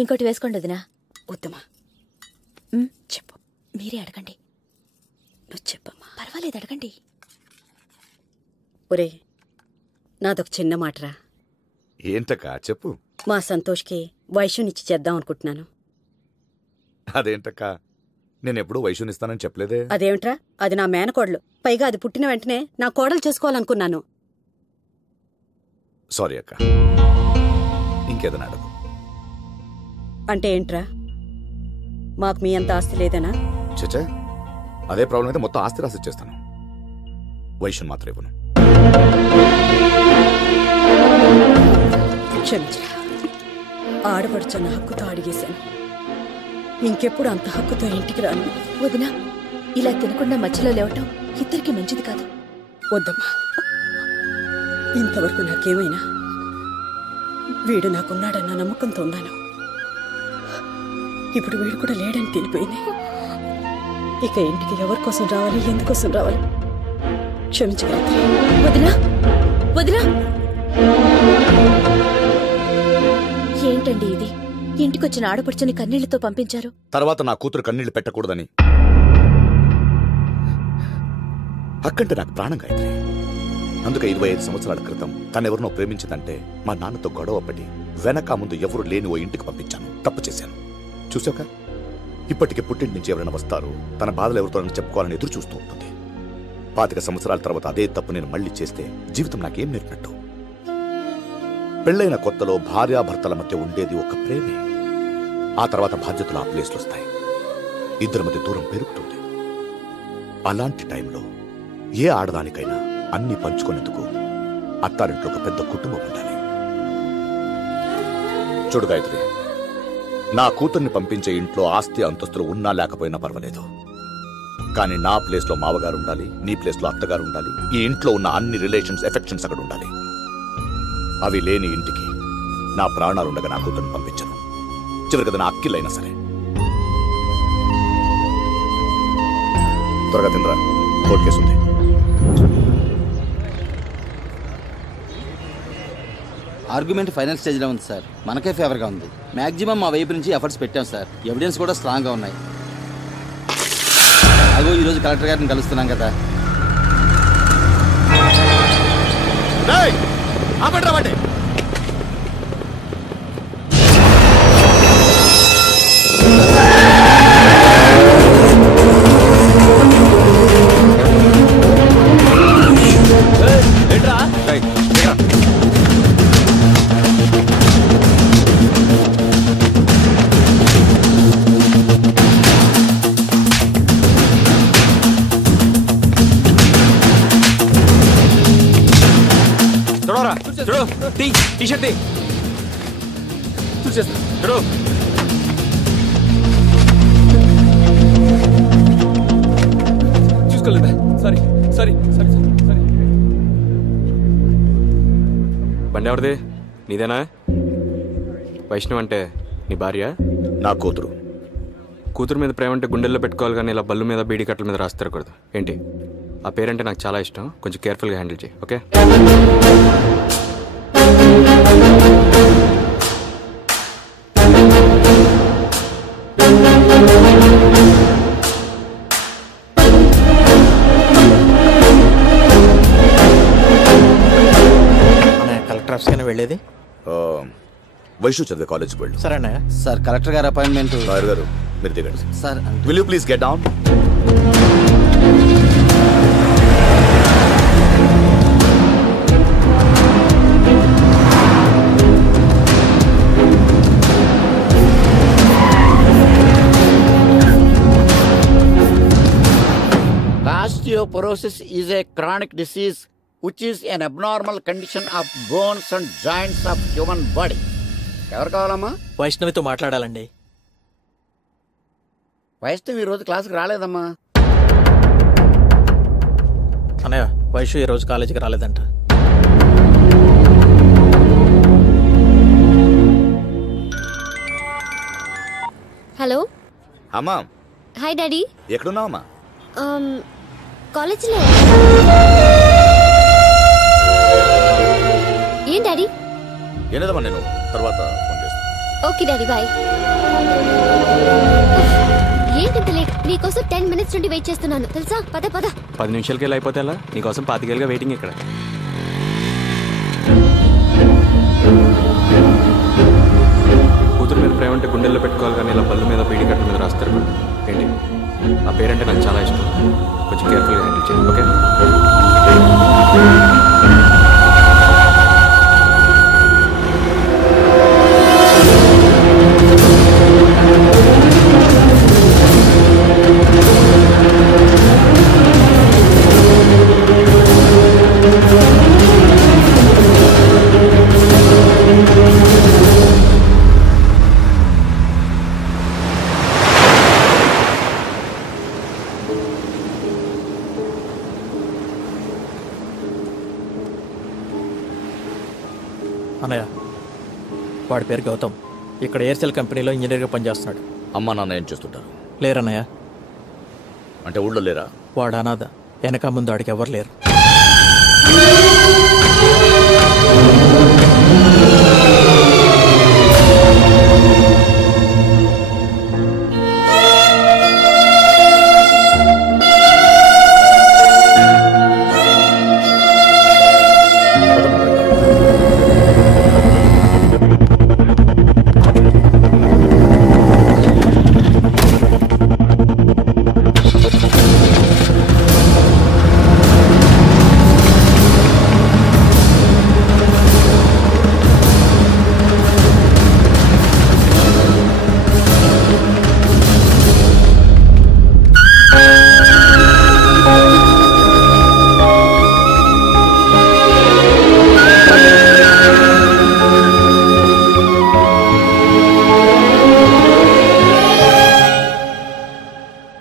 ఇంకోటి వేసుకోండి వదినా. వద్దమ్మా. చెప్పు. మీరే అడగండి. నువ్వు చెప్పమ్మా. పర్వాలేదు, అడగండి. ఒరే, నాదొక చిన్న మాటరా. ఏంటక్కా చెప్పు. మా సంతోష్కి వైశ్యునిచ్చి చేద్దాం అనుకుంటున్నాను. అదేంటక్కా, నేనెప్పుడూ వైశ్యునిస్తానని చెప్పలేదే. అదేమిట్రా, అది నా మేనకోడలు. పైగా అది పుట్టిన వెంటనే నా కోడలు చేసుకోవాలనుకున్నాను. సారీ అక్క, ఇంకేదైనా అడుగు. అంటే ఏంట్రా, మాకు మీ అంత ఆస్తి లేదనా? చచ్చా, అదే ప్రాబ్లం అయితే మొత్తం ఆస్తి రాసి ఇచ్చేస్తాను. వైశ్యుని మాత్రం ఇవ్వను. క్షమించరా, ఆడపడుచున్న హక్కుతో అడిగేశాను. ఇంకెప్పుడు అంత హక్కుతో ఇంటికి రాను. వదినా, ఇలా తినకుండా మధ్యలో లేవటం ఇద్దరికి మంచిది కాదు. వద్దమ్మా, ఇంతవరకు నాకేమైనా వీడు నాకున్నాడన్న నమ్మకంతో ఉన్నాను. ఇప్పుడు వీడు కూడా లేడని తెలిపోయింది. ఇక ఇంటికి ఎవరి కోసం రావాలి, ఎందుకోసం రావాలి? క్షమించగలరు. వదినా, వదినా, ఏంటండి ఇది? ఇంటికొచ్చిన ఆడపడుచుని కన్నీళ్లతో పంపించారు. తర్వాత నా కూతురు కన్నీళ్లు పెట్టకూడదని. అక్కంటే నాకు ప్రాణం గాయత్రి. అందుకే 25 సంవత్సరాల క్రితం తనెవరినో ప్రేమించిందంటే మా నాన్నతో గొడవ పడి వెనక ముందు ఎవరు లేని ఓ ఇంటికి పంపించాను. తప్పు చేశాను. చూసాక ఇప్పటికే పుట్టింటి నుంచి ఎవరైనా వస్తారు, తన బాధలు ఎవరితో చెప్పుకోవాలని ఎదురు చూస్తూ ఉంటుంది. 25 సంవత్సరాల తర్వాత అదే తప్పు నేను మళ్ళీ చేస్తే జీవితం నాకేం నేర్పినట్టు? పెళ్లైన కొత్తలో భార్యాభర్తల మధ్య ఉండేది ఒక ప్రేమే. ఆ తర్వాత బాధ్యతలు ఆ ప్లేస్లో వస్తాయి. ఇద్దరి మధ్య దూరం పెరుగుతుంది. అలాంటి టైంలో ఏ ఆడదానికైనా అన్ని పంచుకునేందుకు అత్తారింట్లో ఒక పెద్ద కుటుంబం ఉండాలి. చూడు గాయత్రి, నా కూతుర్ని పంపించే ఇంట్లో ఆస్తి అంతస్తులు ఉన్నా లేకపోయినా పర్వాలేదు. కానీ నా ప్లేస్లో మావగారు ఉండాలి, నీ ప్లేస్లో అత్తగారు ఉండాలి. ఈ ఇంట్లో ఉన్న అన్ని రిలేషన్స్, ఎఫెక్షన్స్ అక్కడ ఉండాలి. అవి లేని ఇంటికి నా ప్రాణాలుండగా నా కూతుర్ని పంపించను. చివరి కదా నా అక్కిలైనా సరే. త్వరగా తినరా, కోర్టు కేసు ఉంది. ఆర్గ్యుమెంట్ ఫైనల్ స్టేజ్లో ఉంది సార్. మనకే ఫేవర్గా ఉంది. మ్యాక్సిమం మా వైపు నుంచి ఎఫర్ట్స్ పెట్టాం సార్. ఎవిడెన్స్ కూడా స్ట్రాంగ్గా ఉన్నాయి. అగో ఈరోజు కలెక్టర్ గారిని కలుస్తున్నాం కదా. టీ-షర్ట్ చూడు. చూసుకోలేదా? Sorry sorry sorry sorry. బండి ఎవరిది? నీదేనా? వైష్ణవ్ అంటే నీ భార్య? నా కూతురు. కూతురు మీద ప్రేమ అంటే గుండెల్లో పెట్టుకోవాలి, కానీ ఇలా బల్లు మీద బీడీ కట్టల మీద రాస్తారకూడదు. ఏంటి? ఆ పేరంటే నాకు చాలా ఇష్టం. కొంచెం కేర్ఫుల్గా హ్యాండిల్ చేయి, ఓకే? కలెక్టర్ ఆఫీస్కి వెళ్ళేది? వైష్ణవ్ చదివే కాలేజ్కి వెళ్ళు. సరే అన్నయ్య. సార్ కలెక్టర్ గారు అపాయింట్మెంట్. లాయర్ గారు మీరు దిగండి. Sir will you please get down? Osteoporosis is a chronic disease which is an abnormal condition of bones and joints of human body. ఎవరు కావాలమ్మా? వైష్ణవితో మాట్లాడాలండి. వైష్ణవి ఈరోజు క్లాస్కి రాలేదమ్మా. అన్నయ్య, వైష్ణవి ఈరోజు కాలేజీకి రాలేదంట. హలో. అమ్మా. Hi daddy. ఎక్కడున్నావమ్మా? కాలేజీలో. తర్వాత ఫోన్ చేస్తాను. Okay daddy bye. ఏంటి లేట్? నీకోసం 10 minutes నుండి వెయిట్ చేస్తున్నాను తెలుసా. పద పద. 10 నిమిషాలకి వెళ్ళి అయిపోతే ఎలా? నీకోసం 25 ఏళ్ళుగా వెయిటింగ్ ఇక్కడ. కూతురు మీద ప్రేమ అంటే గుండెల్లో పెట్టుకోవాలి కానీ ఇలా బల్లు మీద బీడి కట్ల మీద రాస్తారు. ఏంటి ఆ పేరంటే నాకు చాలా ఇష్టం. కొంచెం కేర్ఫుల్గా హ్యాండిల్ చేయండి. ఓకే? అన్నయ్య, వాడి పేరు గౌతమ్. ఇక్కడ ఎయిర్సెల్ కంపెనీలో ఇంజనీర్గా పనిచేస్తున్నాడు. అమ్మా నాన్న ఏం చేస్తుంటారు? లేరన్నయ్య. అంటే ఊళ్ళో లేరా? వాడు అనాథ. వెనక ముందు వాడికి ఎవరు లేరు.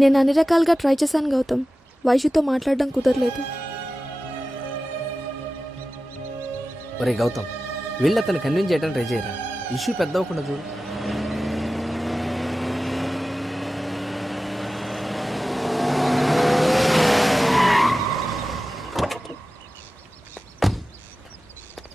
నేను అన్ని రకాలుగా ట్రై చేశాను గౌతమ్. వైషుతో మాట్లాడడం కుదరలేదు. ఒరే గౌతమ్, వీళ్ళు అతను కన్విన్స్ చేయడం ట్రై చేయరా. ఇష్యూ పెద్ద అవ్వకుండా చూడు.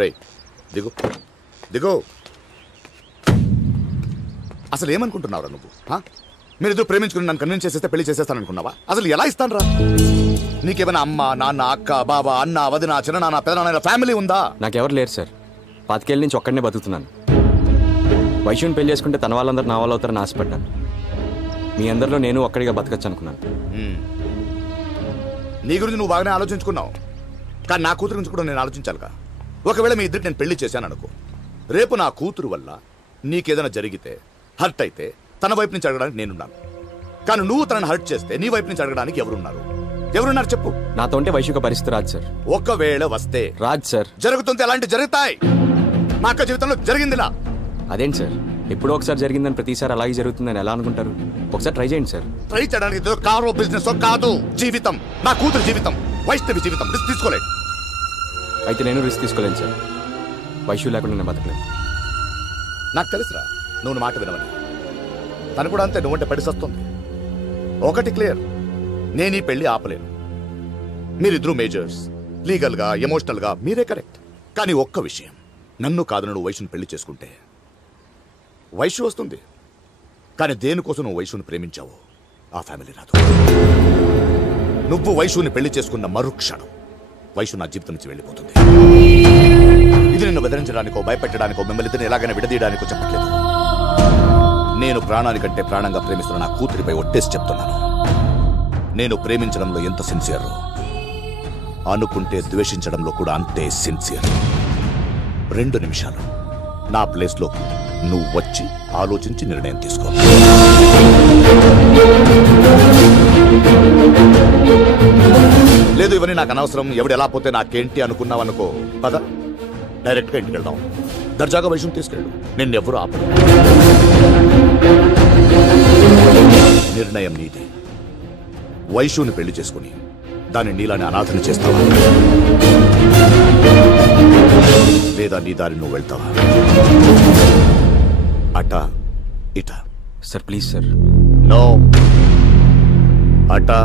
రే దిగు దిగు. అసలు ఏమనుకుంటున్నావురా నువ్వు? మీరిద్దరు ప్రేమించుకుని నన్ను కన్విన్స్ చేసేస్తే పెళ్లి చేసేస్తాను అనుకున్నావా? అసలు ఎలా ఇస్తాను రా? నీకేమైనా అమ్మ నాన్న అక్క బాబా అన్న వదిన చిన్ననాన్న పెదనాన్న ఫ్యామిలీ ఉందా? నాకెవరు లేరు సార్. 25 ఏళ్ళ నుంచి ఒక్కడనే బతుకుతున్నాను. వైషుని పెళ్లి చేసుకుంటే తన వాళ్ళందరూ నా వాళ్ళు అవుతారని ఆశపడ్డాను. మీ అందరిలో నేను ఒక్కడిగా బతకచ్చు అనుకున్నాను. నీ గురించి నువ్వు బాగానే ఆలోచించుకున్నావు, కానీ నా కూతురు గురించి కూడా నేను ఆలోచించాలిగా. ఒకవేళ మీ ఇద్దరికి నేను పెళ్లి చేశాను అనుకో, రేపు నా కూతురు వల్ల నీకేదైనా జరిగితే, హర్ట్ అయితే తన వైపు నుంచి అడగడానికి నేనున్నాను. కానీ నువ్వు తనని హర్ట్ చేస్తే నీ వైపు నుంచి అడగడానికి ఎవరున్నారు చెప్పు? నాతో ఉంటే వైషుక పరిస్థితి రాదు సార్. ఒకవేళ వస్తే రాదు సార్. జరుగుతుంది, అలాంటి జరుగుతాయి. మా అక్క జీవితంలో జరిగిందిలా. అదేంటి సార్, ఎప్పుడో ఒకసారి జరిగిందని ప్రతిసారి అలాగే జరుగుతుందని ఎలా అనుకుంటారు? ఒకసారి ట్రై చేయండి సార్. ట్రై చేయడానికి కారో బిజినెస్ కాదు, జీవితం. నా కూతురు జీవితం, వైష్ణవి జీవితం. రిస్క్ తీసుకోలేదు. అయితే నేను రిస్క్ తీసుకోలేను సార్. వైషు లేకుండా నేను బతకలేను. నాకు తెలుసురా నువ్వు మాట వినవని. తను కూడా అంతే, నువ్వంటే పడిసొస్తుంది. ఒకటి క్లియర్, నేను ఈ పెళ్లి ఆపలేను. మీరిద్దరూ మేజర్స్, లీగల్ గా ఎమోషనల్ గా మీరే కరెక్ట్. కానీ ఒక్క విషయం, నన్ను కాదు నువ్వు వైషుని పెళ్లి చేసుకుంటే వైషు వస్తుంది. కానీ దేనికోసం నువ్వు వైషుని ప్రేమించావు ఆ ఫ్యామిలీ రాదు. నువ్వు వైషుని పెళ్లి చేసుకున్న మరుక్షణం వైషు నా జీవితం నుంచి వెళ్ళిపోతుంది. ఇది నిన్ను బెదిరించడానికో భయపెట్టడానికో మిమ్మల్ని ఇద్దరిని ఎలాగైనా విడదీయడానికో చెప్పట్లేదు. నేను ప్రాణానికంటే ప్రాణంగా ప్రేమిస్తున్న నా కూతురిపై ఒట్టేసి చెప్తున్నాను. నేను ప్రేమించడంలో ఎంత సిన్సియర్ అనుకుంటే ద్వేషించడంలో కూడా అంతే సిన్సియర్. 2 నిమిషాలు నా ప్లేస్లో నువ్వు వచ్చి ఆలోచించి నిర్ణయం తీసుకో. లేదు ఇవన్నీ నాకు అనవసరం, ఎవడు ఎలా పోతే నాకేంటి అనుకున్నావు అనుకో, పద డైరెక్ట్ గా ఇంటికి వెళ్దాం. దర్జాగా వైషుని తీసుకెళ్ళు, నిన్నెవ్వరూ ఆపరు. నిర్ణయం నీది. వైషుని పెళ్లి చేసుకుని దాన్ని నీలాని అనాథన చేస్తావా, లేదా నీ దారి నువ్వు వెళ్తావా? అటా ఇటా? Sir please sir. నో, అటా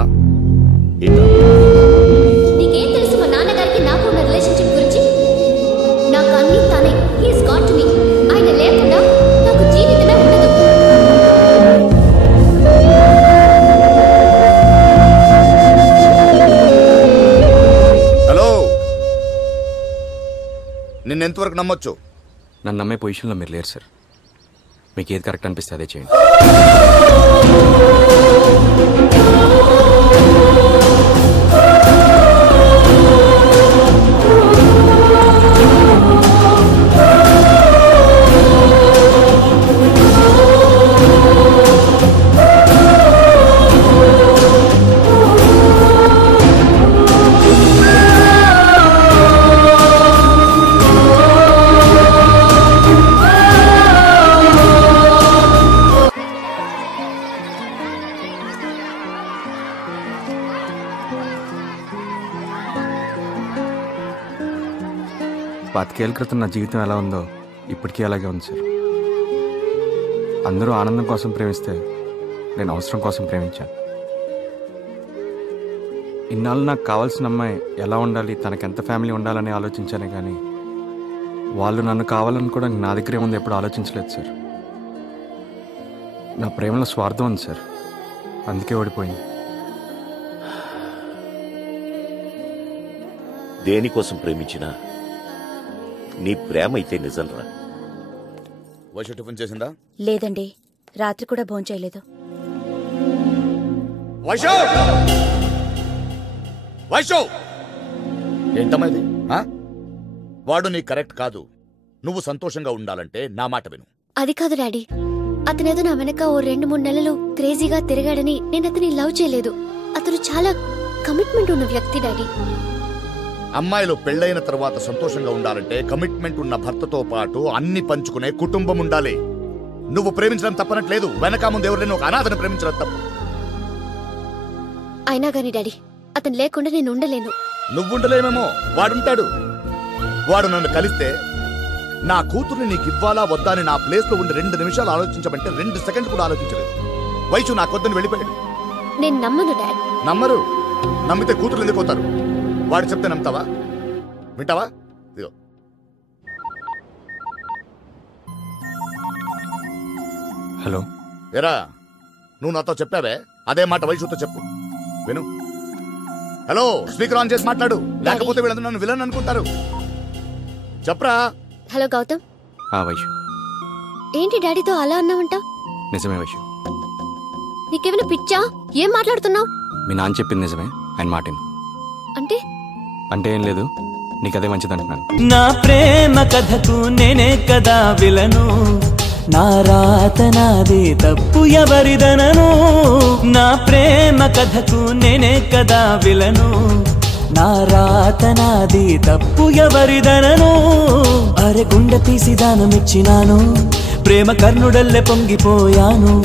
ఇటా. నీకేం తెలుసు మా నాన్నగారికి నాకు ఉన్న రిలేషన్షిప్ గురించి? నాకు అన్ని తానే. He's got to me. ఆయన నిన్నెంతవరకు నమ్మొచ్చు? నన్ను నమ్మే పొజిషన్లో మీరు లేరు సార్. మీకు ఏది కరెక్ట్ అనిపిస్తే అదే చేయండి. పాతికేళ్ల క్రితం నా జీవితం ఎలా ఉందో ఇప్పటికీ అలాగే ఉంది సార్. అందరూ ఆనందం కోసం ప్రేమిస్తే నేను అవసరం కోసం ప్రేమించాను. ఇన్నాళ్ళు నాకు కావాల్సిన అమ్మాయి ఎలా ఉండాలి, తనకెంత ఫ్యామిలీ ఉండాలని ఆలోచించానే కానీ వాళ్ళు నన్ను కావాలనుకోవడానికి నా దగ్గరే ఉంది ఎప్పుడు ఆలోచించలేదు సార్. నా ప్రేమలో స్వార్థం ఉంది సార్, అందుకే ఓడిపోయింది. దేనికోసం ప్రేమించినా నీ ప్రేమ అయితే నిజం రా. వైషు టిఫిన్ చేసిందా? లేదండి, రాత్రి కూడా భోంచేయలేదు. వైషు! వైషు! ఏంటమ్మా ఇది? వాడు నీ కరెక్ట్ కాదు. నువ్వు సంతోషంగా ఉండాలంటే నా మాట విను. అది కాదు డాడీ, అతనేదో నా వెనక ఓ 2-3 నెలలు క్రేజీగా తిరిగాడని నేను అతని లవ్ చేయలేదు. అతను చాలా కమిట్మెంట్ ఉన్న వ్యక్తి డాడీ. అమ్మాయిలు పెళ్లైన తర్వాత సంతోషంగా ఉండాలంటే కమిట్మెంట్ ఉన్న భర్తతో పాటు అన్ని పంచుకునే కుటుంబం ఉండాలి. నువ్వు ప్రేమించడం తప్పనట్లేదు, వెనక ముందు ఎవరైనా ఒక అనాథను ప్రేమించడం తప్పు. అయినా గాని డాడీ, అతను లేకుండా నేను ఉండలేను. నువ్వుండలేమేమో, వాడుంటాడు. వాడు నన్ను కలిస్తే నా కూతుర్ని నీకు ఇవ్వాలా వద్దా అని నా ప్లేస్ లో ఉండి 2 నిమిషాలు ఆలోచించమంటే 2 సెకండ్లు కూడా ఆలోచించలేదు. వైషు నాకొద్దని వెళ్ళిపోయాడు. నేను నమ్మను డాడ్. నమ్మరు? నమ్మితే కూతురు ఎందుకు పోతారు? వాడు చెప్తే నమ్ముతావా? వింటావా? ఇదిగో హలో. ఏరా, నువ్వు నాతో చెప్పావే అదే మాట వైషుతో చెప్పు. విను. హలో, స్పీకర్ ఆన్ చేసి మాట్లాడు, లేకపోతే వీళ్ళందరూ నన్ను విలన్ అనుకుంటారు. చెప్పరా. హలో గౌతమ్. వైషు. ఏంటి డాడీతో అలా అన్నావంట? నిజమే వైషు. నీకేమైనా పిచ్చా? ఏం మాట్లాడుతున్నావు? మీ నాన్న చెప్పింది నిజమే, ఆయన మాటిను. అంటే ఏం లేదు, నీకదే మంచిదంటున్నాను. నా ప్రేమ కథకు నేనే కదా విలను, నా రాత నాదే తప్పు ఎవరిదనను. నా ప్రేమ కథకు నేనే కదా విలను, నా రాత నాదే తప్పు ఎవరిదనను. అరే గుండె తీసి దానమిచ్చినాను, ప్రేమ కర్ణుడల్లె పొంగిపోయాను.